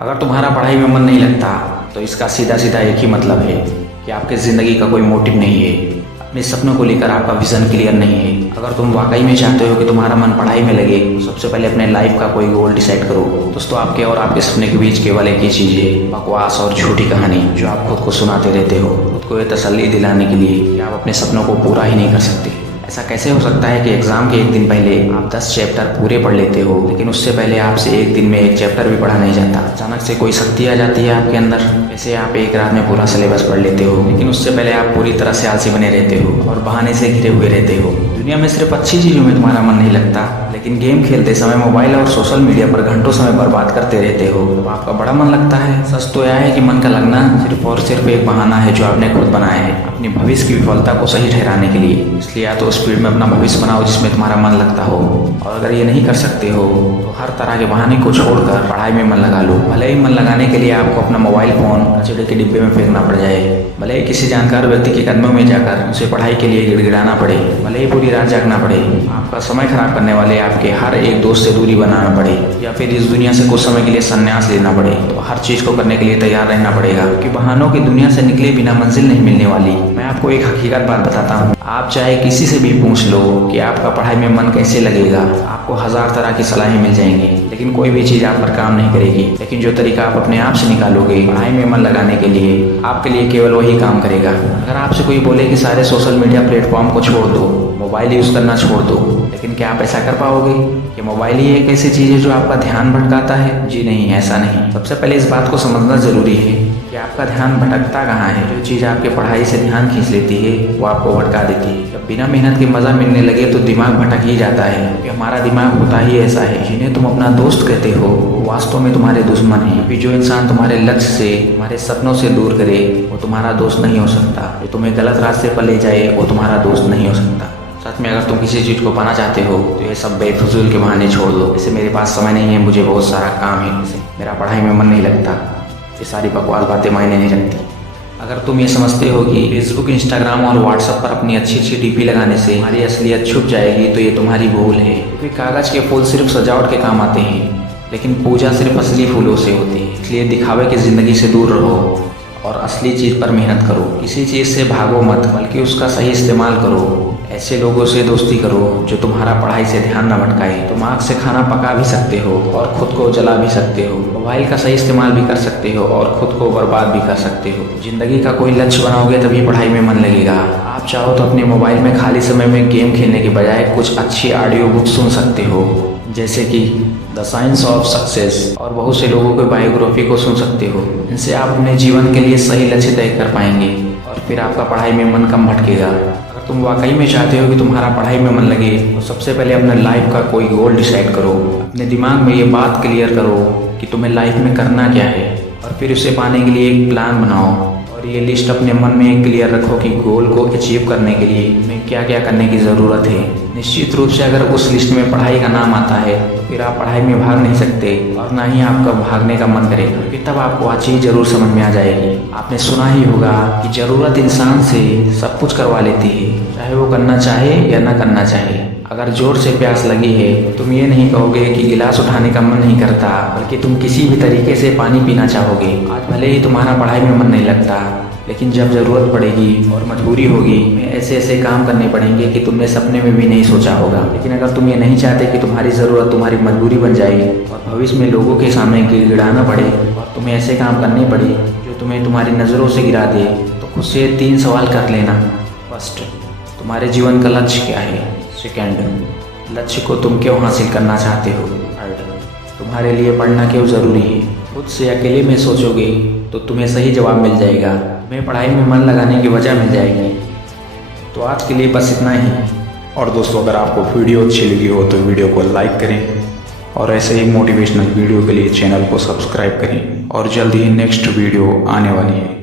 अगर तुम्हारा पढ़ाई में मन नहीं लगता तो इसका सीधा सीधा एक ही मतलब है कि आपकी ज़िंदगी का कोई मोटिव नहीं है, अपने सपनों को लेकर आपका विज़न क्लियर नहीं है। अगर तुम वाकई में चाहते हो कि तुम्हारा मन पढ़ाई में लगे तो सबसे पहले अपने लाइफ का कोई गोल डिसाइड करो। दोस्तों, आपके और आपके सपने के बीच केवल एक ही चीज़ है, बकवास और झूठी कहानी जो आप खुद को सुनाते रहते हो, खुद को ये तसल्ली दिलाने के लिए कि आप अपने सपनों को पूरा ही नहीं कर सकते। ऐसा कैसे हो सकता है कि एग्जाम के एक दिन पहले आप 10 चैप्टर पूरे पढ़ लेते हो, लेकिन उससे पहले आपसे एक दिन में एक चैप्टर भी पढ़ा नहीं जाता। अचानक से कोई शक्ति आ जाती है आपके अंदर। ऐसे आप एक रात में पूरा सिलेबस पढ़ लेते हो, लेकिन उससे पहले आप पूरी तरह से आलसी बने रहते हो और बहाने से घिरे हुए रहते हो। दुनिया में सिर्फ अच्छी चीज़ों में तुम्हारा मन नहीं लगता, लेकिन गेम खेलते समय मोबाइल और सोशल मीडिया पर घंटों समय बर्बाद करते रहते हो तो आपका बड़ा मन लगता है। सच तो यह है कि मन का लगना सिर्फ और सिर्फ एक बहाना है जो आपने खुद बनाया है अपनी भविष्य की विफलता को सही ठहराने के लिए। इसलिए या तो स्पीड में अपना भविष्य बनाओ जिसमें तुम्हारा मन लगता हो, और अगर ये नहीं कर सकते हो तो हर तरह के बहाने को छोड़कर पढ़ाई में मन लगा लो। भले ही मन लगाने के लिए आपको अपना मोबाइल फोन कचड़े के डिब्बे में फेंकना पड़ जाए, भले ही किसी जानकार व्यक्ति के कदमों में जाकर उसे पढ़ाई के लिए गिड़गिड़ाना पड़े, भले ही पूरी रात जागना पड़े, आपका समय खराब करने वाले आपके हर एक दोस्त से दूरी बनाना पड़े, या फिर इस दुनिया से कुछ समय के लिए संन्यास लेना पड़े, तो हर चीज को करने के लिए तैयार रहना पड़ेगा, क्योंकि बहानों की दुनिया से निकले बिना मंजिल नहीं मिलने वाली। मैं आपको एक हकीकत बात बताता हूँ, आप चाहे किसी से भी पूछ लो कि आपका पढ़ाई में मन कैसे लगेगा, आपको 1000 तरह की सलाहें मिल जाएंगी, लेकिन कोई भी चीज आप पर काम नहीं करेगी। लेकिन जो तरीका आप अपने आप से निकालोगे पढ़ाई में मन लगाने के लिए, आपके लिए केवल वही काम करेगा। अगर आपसे कोई बोले कि सारे सोशल मीडिया प्लेटफॉर्म को छोड़ दो, मोबाइल यूज करना छोड़ दो, लेकिन क्या आप ऐसा कर पाओगे? कि मोबाइल ही एक ऐसी चीज है जो आपका ध्यान भटकाता है? जी नहीं, ऐसा नहीं। सबसे पहले इस बात को समझना जरूरी है कि आपका ध्यान भटकता कहाँ है। जो चीज आपके पढ़ाई से ध्यान खींच लेती है वो आपको भटका देती है। जब बिना मेहनत के मजा मिलने लगे तो दिमाग भटक ही जाता है, क्योंकि हमारा दिमाग होता ही ऐसा है। जिन्हें तुम अपना दोस्त कहते हो वो वास्तव में तुम्हारे दुश्मन है, क्योंकि जो इंसान तुम्हारे लक्ष्य से, तुम्हारे सपनों से दूर करे वो तुम्हारा दोस्त नहीं हो सकता। जो तुम्हें गलत रास्ते पर ले जाए वो तुम्हारा दोस्त नहीं हो सकता। सच में अगर तुम किसी चीज़ को पाना चाहते हो तो ये सब बेफजूल के बहाने छोड़ दो। जैसे मेरे पास समय नहीं है, मुझे बहुत सारा काम है, जैसे मेरा पढ़ाई में मन नहीं लगता, ये सारी बकवास बातें मायने नहीं रखती। अगर तुम ये समझते हो कि फेसबुक, इंस्टाग्राम और व्हाट्सएप पर अपनी अच्छी अच्छी डीपी लगाने से हमारी असलियत छुप जाएगी तो ये तुम्हारी भूल है, क्योंकि कागज़ के फूल सिर्फ सजावट के काम आते हैं, लेकिन पूजा सिर्फ असली फूलों से होती है। इसलिए दिखावे की ज़िंदगी से दूर रहो और असली चीज़ पर मेहनत करो। किसी चीज़ से भागो मत, बल्कि उसका सही इस्तेमाल करो। ऐसे लोगों से दोस्ती करो जो तुम्हारा पढ़ाई से ध्यान न भटकाए। तुम आग से खाना पका भी सकते हो और खुद को जला भी सकते हो। मोबाइल का सही इस्तेमाल भी कर सकते हो और खुद को बर्बाद भी कर सकते हो। जिंदगी का कोई लक्ष्य बनाओगे तभी पढ़ाई में मन लगेगा। आप चाहो तो अपने मोबाइल में खाली समय में गेम खेलने के बजाय कुछ अच्छी ऑडियो बुक सुन सकते हो, जैसे कि द साइंस ऑफ सक्सेस, और बहुत से लोगों के बायोग्राफी को सुन सकते हो। इनसे आप अपने जीवन के लिए सही लक्ष्य तय कर पाएंगे और फिर आपका पढ़ाई में मन कम भटकेगा। अगर तुम वाकई में चाहते हो कि तुम्हारा पढ़ाई में मन लगे तो सबसे पहले अपने लाइफ का कोई गोल डिसाइड करो। अपने दिमाग में ये बात क्लियर करो कि तुम्हें लाइफ में करना क्या है, और फिर उसे पाने के लिए एक प्लान बनाओ। और ये लिस्ट अपने मन में क्लियर रखो कि गोल को अचीव करने के लिए तुम्हें क्या क्या करने की ज़रूरत है। निश्चित रूप से अगर उस लिस्ट में पढ़ाई का नाम आता है तो फिर आप पढ़ाई में भाग नहीं सकते, और ना ही आपका भागने का मन करेगा, क्योंकि तब आपको आज चीज़ जरूर समझ में आ जाएगी। आपने सुना ही होगा कि ज़रूरत इंसान से सब कुछ करवा लेती है, चाहे वो करना चाहे या ना करना चाहे। अगर जोर से प्यास लगी है तो तुम ये नहीं कहोगे कि गिलास उठाने का मन नहीं करता, बल्कि तुम किसी भी तरीके से पानी पीना चाहोगे। आज भले ही तुम्हारा पढ़ाई में मन नहीं लगता, लेकिन जब ज़रूरत पड़ेगी और मजबूरी होगी, ऐसे ऐसे काम करने पड़ेंगे कि तुमने सपने में भी नहीं सोचा होगा। लेकिन अगर तुम ये नहीं चाहते कि तुम्हारी ज़रूरत तुम्हारी मजबूरी बन जाए और भविष्य में लोगों के सामने गिड़गिड़ाना पड़े और तुम्हें ऐसे काम करने पड़े जो तुम्हें तुम्हारी नज़रों से गिरा दे, तो खुद से 3 सवाल कर लेना। फर्स्ट, तुम्हारे जीवन का लक्ष्य क्या है? सेकेंड, लक्ष्य को तुम क्यों हासिल करना चाहते हो? थर्ड, तुम्हारे लिए पढ़ना क्यों ज़रूरी है? खुद से अकेले में सोचोगे तो तुम्हें सही जवाब मिल जाएगा, तुम्हें पढ़ाई में मन लगाने की वजह मिल जाएगी। तो आज के लिए बस इतना ही। और दोस्तों, अगर आपको वीडियो अच्छी लगी हो तो वीडियो को लाइक करें, और ऐसे ही मोटिवेशनल वीडियो के लिए चैनल को सब्सक्राइब करें, और जल्द ही नेक्स्ट वीडियो आने वाली है।